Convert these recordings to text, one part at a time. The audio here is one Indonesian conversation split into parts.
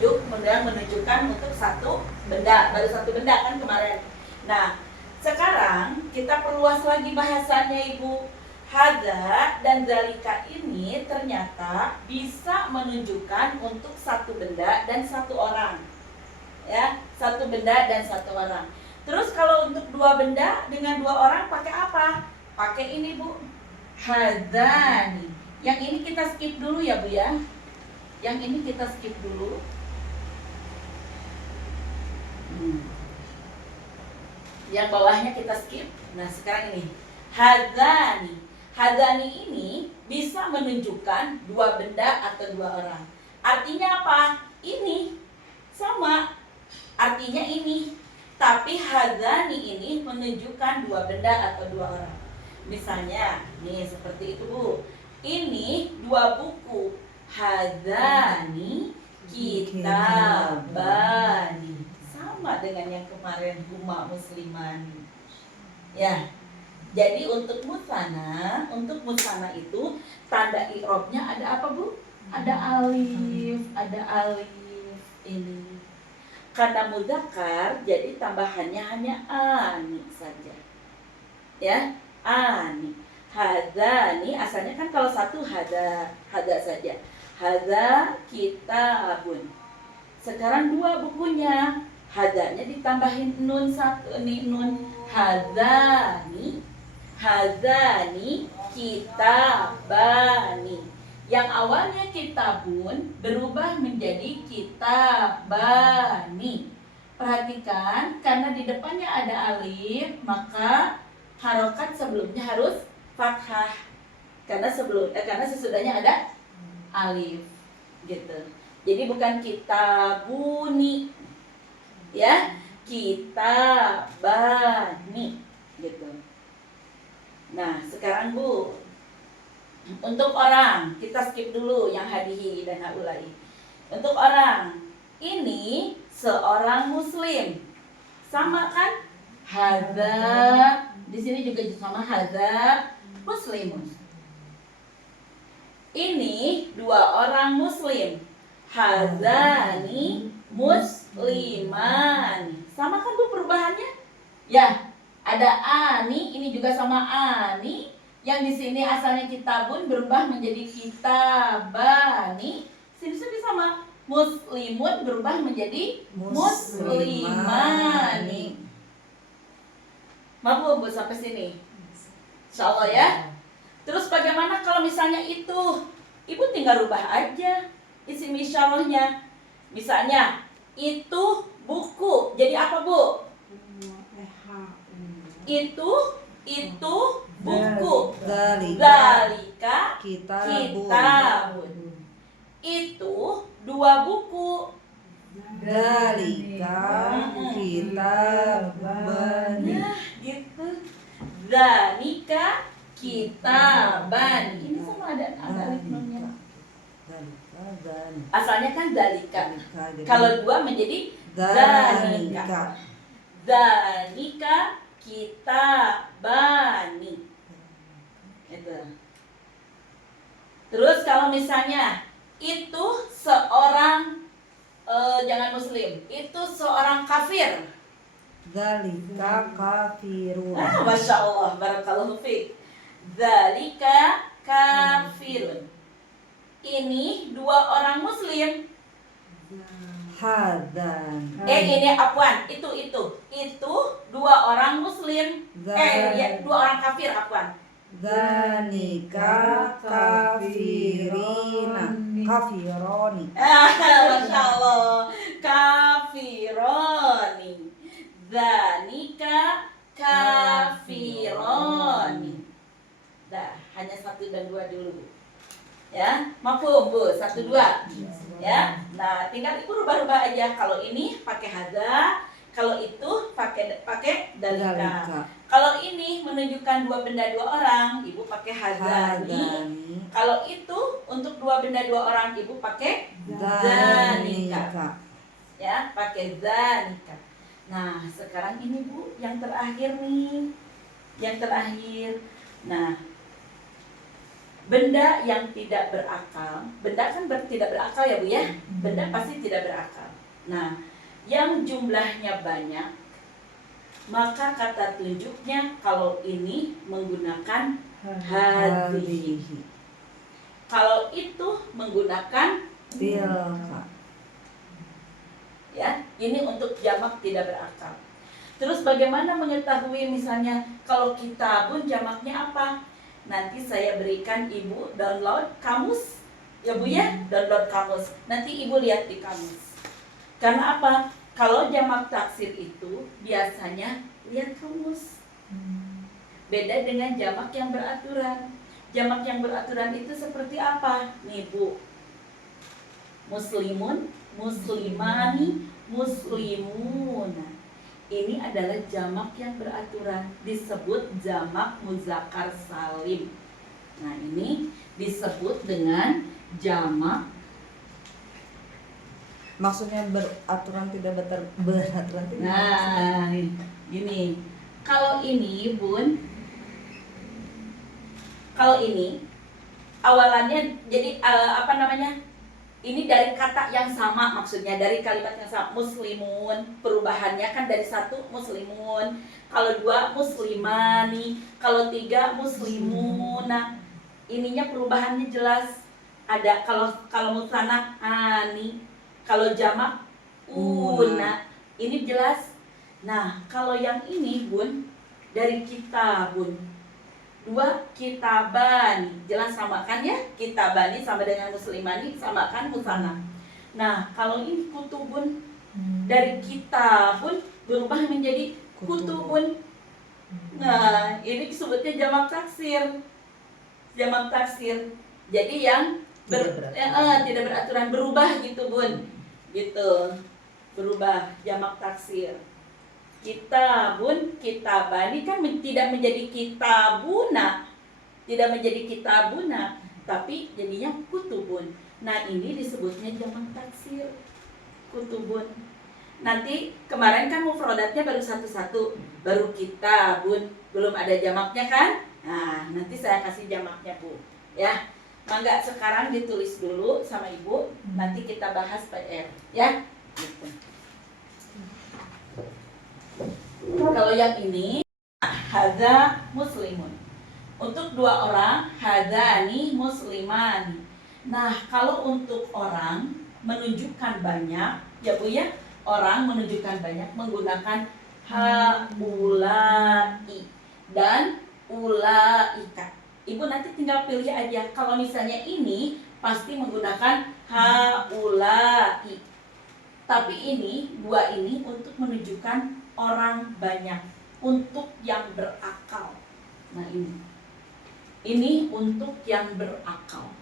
yang menunjukkan untuk satu benda, baru satu benda kan kemarin. Nah, sekarang kita perluas lagi bahasannya Ibu. Hadza dan zalika ini ternyata bisa menunjukkan untuk satu benda dan satu orang. Ya, satu benda dan satu orang. Terus kalau untuk dua benda dengan dua orang pakai apa? Pakai ini Bu. Hadzani. Yang ini kita skip dulu ya Bu ya. Yang ini kita skip dulu. Yang bawahnya kita skip. Nah sekarang ini hadzani. Hadzani ini bisa menunjukkan dua benda atau dua orang. Artinya apa? Ini sama. Artinya ini. Tapi hadzani ini menunjukkan dua benda atau dua orang. Misalnya, nih seperti itu Bu. Ini dua buku. Hadzani kitabani. Sama dengan yang kemarin Huma Muslimani. Ya. Jadi untuk musana itu tanda i'rabnya ada apa Bu? Ada alif ini. Karena mudzakkar jadi tambahannya hanya ani saja. Ya, ani. Hadzani asalnya kan kalau satu hadza saja. Hadza kitabun. Sekarang dua bukunya. Hadzanya ditambahin nun satu nih nun. Hadzani kitabani. Yang awalnya kitabun berubah menjadi kitabani. Perhatikan, karena di depannya ada alif, maka harokat sebelumnya harus fathah. Karena sesudahnya ada alif, gitu. Jadi bukan kitabuni, ya, kitabani, gitu. Nah, sekarang Bu, untuk orang, kita skip dulu yang hadihi dan haulai. Untuk orang, ini seorang muslim. Sama kan? Hadza, di sini juga sama hadza muslimun. Ini dua orang muslim. Hadzani muslimani. Sama kan Bu perubahannya? Ya, ada ani, ini juga sama ani. Yang di sini asalnya kitabun berubah menjadi kitabani. Sini sama. Muslimun berubah menjadi muslimani. Mampu Bu sampai sini? Insyaallah ya. Terus bagaimana kalau misalnya itu? Ibu tinggal rubah aja isim isyarahnya. Misalnya itu buku. Jadi apa Bu? Itu buku. Dzalika kitabun. Itu dua buku. Dzalika kitabun. Nah, gitu. Dzalika kitaban. Ini sama ada alif nunnya. Asalnya kan dzalika. Kalau dua menjadi dzalika. Dzalika kitabani. Itu. Terus kalau misalnya itu seorang jangan muslim, itu seorang kafir. Dzalika kafirun. Masya Allah, barakallahu fiik. Dzalika kafirun. Ini dua orang muslim. Hadan. Ini afwan, itu dua orang muslim. Dua orang kafir afwan. Dzalika kafirina. Kafironi. Masya Allah. Kafironi. Dzalika kafironi. Dah, hanya 1 dan 2 dulu. Ya, mafhum Bu, 1 2. Ya. Nah, tinggal Ibu rubah-rubah aja. Kalau ini pakai hadza, kalau itu pakai dzalika. Kalau ini menunjukkan dua benda dua orang, Ibu pakai hadzani. Kalau itu untuk dua benda dua orang, Ibu pakai dzalika. Ya, pakai dzalika. Nah, sekarang ini Bu, yang terakhir nih. Yang terakhir. Nah, Benda yang tidak berakal, benda kan tidak berakal ya Bu ya? Benda pasti tidak berakal. Nah, yang jumlahnya banyak, maka kata tunjuknya kalau ini menggunakan hadhihi. Kalau itu menggunakan tilka. Ya, ini untuk jamak tidak berakal. Terus bagaimana mengetahui misalnya kalau kitabun jamaknya apa? Nanti saya berikan Ibu download kamus, ya Bu ya, download kamus. Nanti Ibu lihat di kamus. Karena apa? Kalau jamak taksir itu biasanya lihat kamus. Beda dengan jamak yang beraturan. Jamak yang beraturan itu seperti apa? Nih Bu, muslimun, muslimani, muslimuna. Ini adalah jamak yang beraturan, disebut jamak muzakkar salim. Nah, ini disebut dengan jamak. Maksudnya beraturan tidak beraturan tidak. Nah, gini. Kalau ini, Bun, kalau ini awalannya jadi apa namanya? Ini dari kata yang sama, maksudnya dari kalimat yang sama. Muslimun, perubahannya kan dari satu muslimun, kalau dua muslimani, kalau tiga muslimuna. Ininya perubahannya jelas. Ada kalau musanna ani, kalau jamak una. Ini jelas. Nah, kalau yang ini Bun, dari kitabun. Dua kitabani, jelas sama kan ya? Kitabani sama dengan muslimani, sama kan musanna. Nah, kalau ini kutubun, dari kitabun berubah menjadi kutubun. Nah, ini disebutnya jamak taksir. Jamak taksir. Jadi yang tidak beraturan, berubah gitu Bun. Gitu. Berubah jamak taksir. Kitabun, kitabani kan tidak menjadi kitabuna, tidak menjadi kitabuna, tapi jadinya kutubun. Nah, ini disebutnya jamak taksir, kutubun. Nanti kemarin kan mufradatnya baru satu-satu, baru kitabun, belum ada jamaknya kan? Nah, nanti saya kasih jamaknya Bu, ya. Mangga sekarang ditulis dulu sama Ibu, nanti kita bahas PR, ya. Gitu. Kalau yang ini hadza muslimun. Untuk dua orang hadzani muslimani. Nah, kalau untuk orang menunjukkan banyak, ya Bu ya, orang menunjukkan banyak menggunakan haulai dan ulaika. Ibu nanti tinggal pilih aja. Kalau misalnya ini pasti menggunakan haulai. Tapi ini dua ini untuk menunjukkan orang banyak, untuk yang berakal. Nah, ini untuk yang berakal.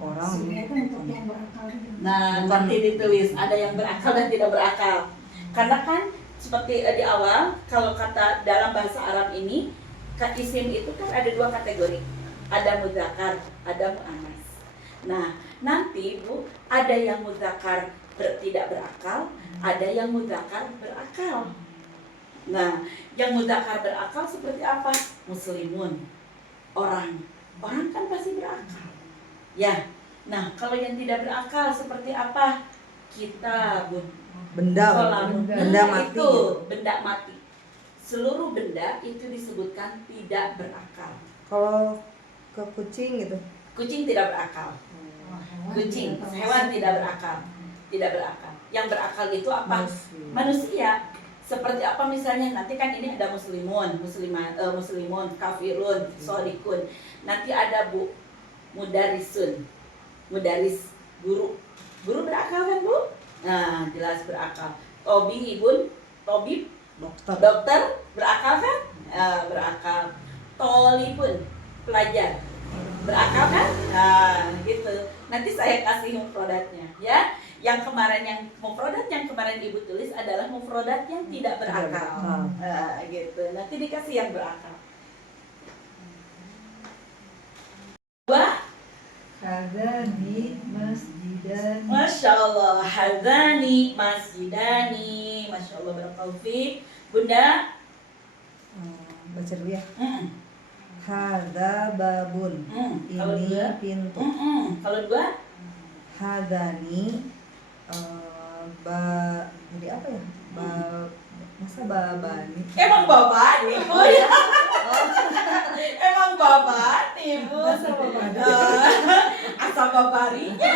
Orang untuk yang berakal. Nah, nanti ditulis ada yang berakal dan tidak berakal. Karena kan seperti di awal, kalau kata dalam bahasa Arab ini, isim itu kan ada dua kategori. Ada mudzakkar, ada muannas. Nah, nanti Bu, ada yang mudzakkar tidak berakal, ada yang mudzakkar berakal. Nah, yang mudzakkar berakal seperti apa? Muslimun, orang kan pasti berakal, ya. Nah, kalau yang tidak berakal seperti apa? Kitabun, benda mati. Itu benda mati. Seluruh benda itu disebutkan tidak berakal. Kalau ke kucing gitu, Kucing tidak berakal. Kucing, hewan tidak berakal. Tidak berakal. Yang berakal itu apa? Manusia. Seperti apa misalnya? Nanti kan ini ada muslimun, muslimun, kafirun, shodikun. Nanti ada Bu, mudarisun, mudaris, guru. Guru berakal kan Bu? Nah, jelas berakal. Tobibun, tobib, dokter berakal kan? Berakal. Tolibun, pelajar, berakal kan? Nah, gitu. Nanti saya kasih mufradatnya, ya. Yang kemarin yang mufradat yang kemarin Ibu tulis adalah mufradat yang tidak berakal. Nah, gitu. Nanti dikasih yang berakal. Dua. Hadzani masjidan. Masya Allah, hadzani masjidani. Masya Allah, barakallahu fiik. Bunda, baca dulu ya. Hadza babun. Kalau Ini dua? pintu. Kalau dua? Hadzani jadi apa ya? Masa babani? Emang babani, Bu. Emang babani, Bu. Asal babarinya.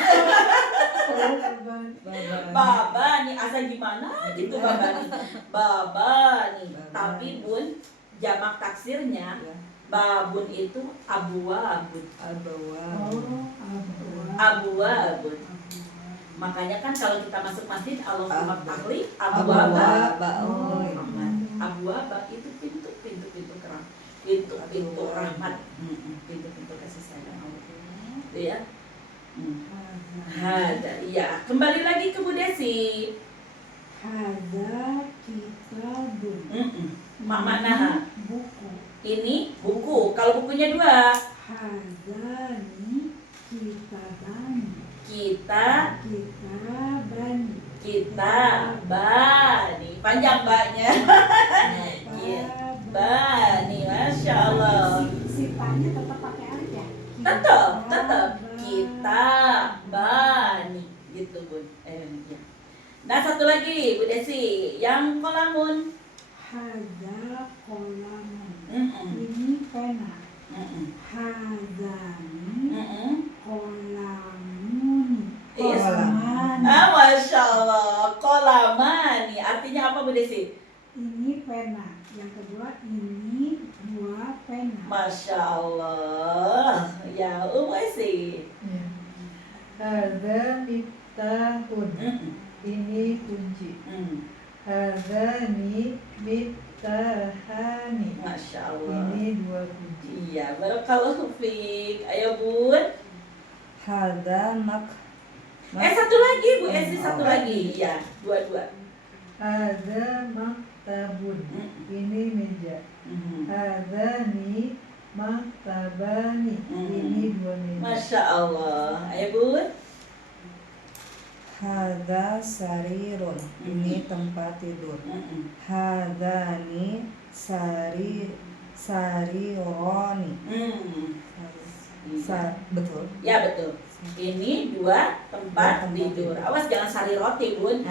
Babani, asal gimana gitu babani. Babani. Tapi Bun, jamak taksirnya Ya. babun itu abwabun. Abwabun. Makanya kan kalau kita masuk masjid Allahumma tahli abwaba. Abwaba itu pintu-pintu keram. Pintu-pintu rahmat. Pintu-pintu kasih sayang Allah. Itu ya. Ada, iya. Kembali lagi ke Bu Desi. Hadza kitabun. Makna Buku. ini buku. Kalau bukunya dua, Hadzani kitabani. kitabani. Panjang mbaknya. Kitabani, masya Allah. Sifatnya tetap pakai alif ya? Tetap. Kitabani, gitu Bun. Ya. Nah satu lagi Bu Desi, yang kolamun. Hadza kolamun. Mm-mm. Ini pena. Mm-mm. Hadzani Mm-mm. kolamun. Iya. Kolaman. Masya Allah, kolamani. Artinya apa Bu Desi? Ini pena. Yang kedua ini dua pena. Masya Allah. Ya sih. Hadza miftahun. Ini kunci. Hadzani miftahani. Masya Allah. Ini dua kunci. Iya, barakallahu fiik. Ayo Bun. Hadza Satu lagi Bu Esi, satu lagi. Iya, dua. Hadza maktabun. Ini meja. Hadzani maktabani. Ini dua meja. Masya Allah. Ayo Bun. Hadza sarirun. Ini tempat tidur. Hadzani sarironi. Betul. Ya betul. Ini dua tempat tidur. Awas jangan sari roti Bun.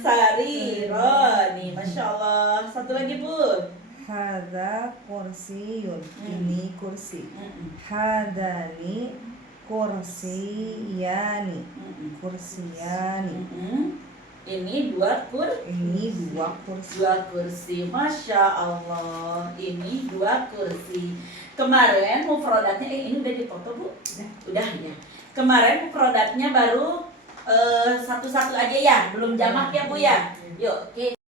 Sari roni. Masya Allah. Satu lagi Bun. Hadza kursiyun. Ini kursi. Hadani kursiyani. Kursiyani. Ini dua Ini dua kursi. dua kursi. Masya Allah. Ini dua kursi. Kemarin mufrodatnya ini udah dipoto Bu? Udah ya. Kemarin mufrodatnya baru satu-satu aja ya, belum jamak ya Bu ya. Yuk,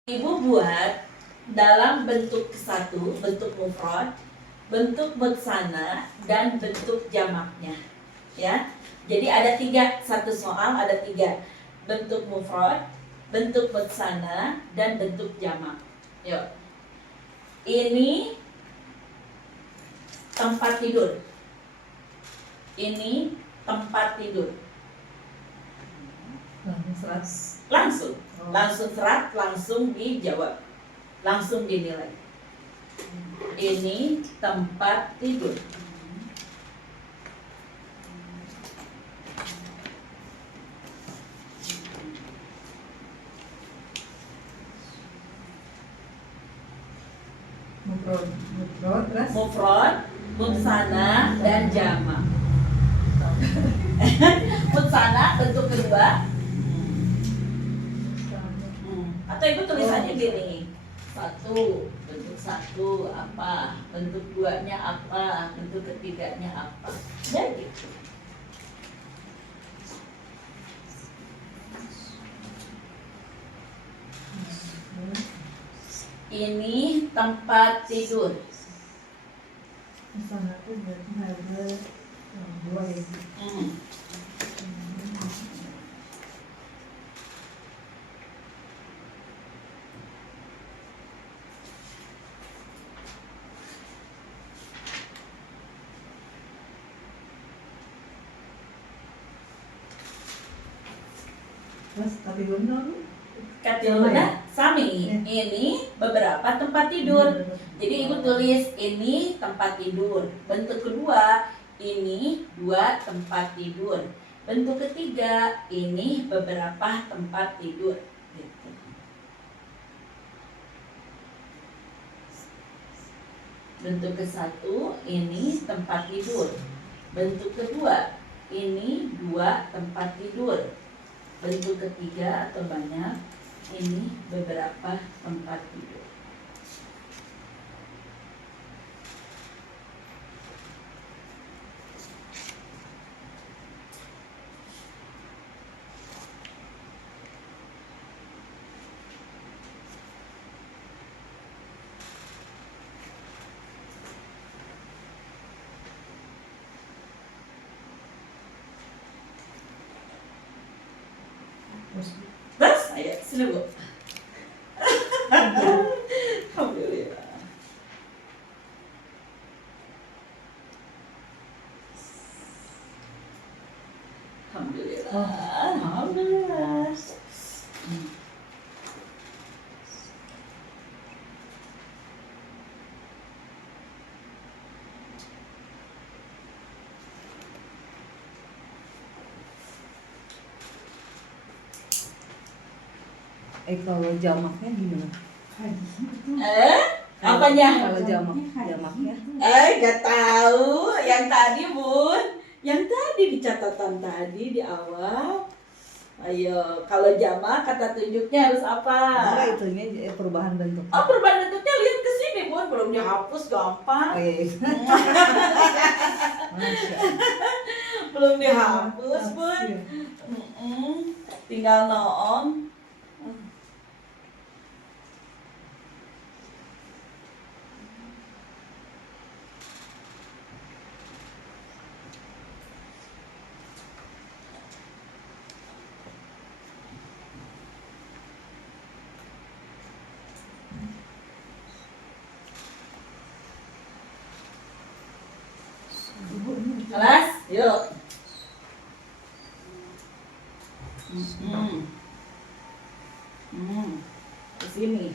Ibu buat dalam bentuk satu, bentuk mufrad, bentuk mutsana, dan bentuk jamaknya. Ya. Jadi ada tiga, satu soal ada tiga. Bentuk mufrad, bentuk mutsana, dan bentuk jamak. Yuk. Ini tempat tidur. Ini tempat tidur. Langsung serat, langsung dijawab. Langsung dinilai. Ini tempat tidur. Mufrad, mutsana, dan jamak. Mutsana bentuk kedua. Atau Ibu tulisannya gini. Satu, bentuk satu apa? Bentuk duanya apa? Bentuk ketiganya apa? Dan gitu. Ini tempat tidur. Sana tuh berarti ada dua ya. Terus tapi belum Katiluna sami. Ini beberapa tempat tidur. Jadi ibu tulis ini tempat tidur. Bentuk kedua ini 2 tempat tidur. Bentuk ketiga ini beberapa tempat tidur. Gitu. Bentuk ke satu ini tempat tidur. Bentuk kedua ini 2 tempat tidur. Bentuk ketiga atau banyak ini beberapa tempat tidur. Terus, ayo sini bu. Alhamdulillah. Alhamdulillah. Alhamdulillah. Kalau jamaknya gimana? Hadis itu. Apanya? Kalau jamaknya. Gak tahu. Yang tadi bun, yang tadi di catatan tadi di awal. Ayo, kalau jamak kata tunjuknya harus apa? Enggak itunya perubahan bentuk. Oh, perubahan bentuknya lihat ke sini bun, belum dihapus gampang. Oh, iya. Masya. Belum dihapus bun. Tinggal noong. Kelas, yuk. Ke sini.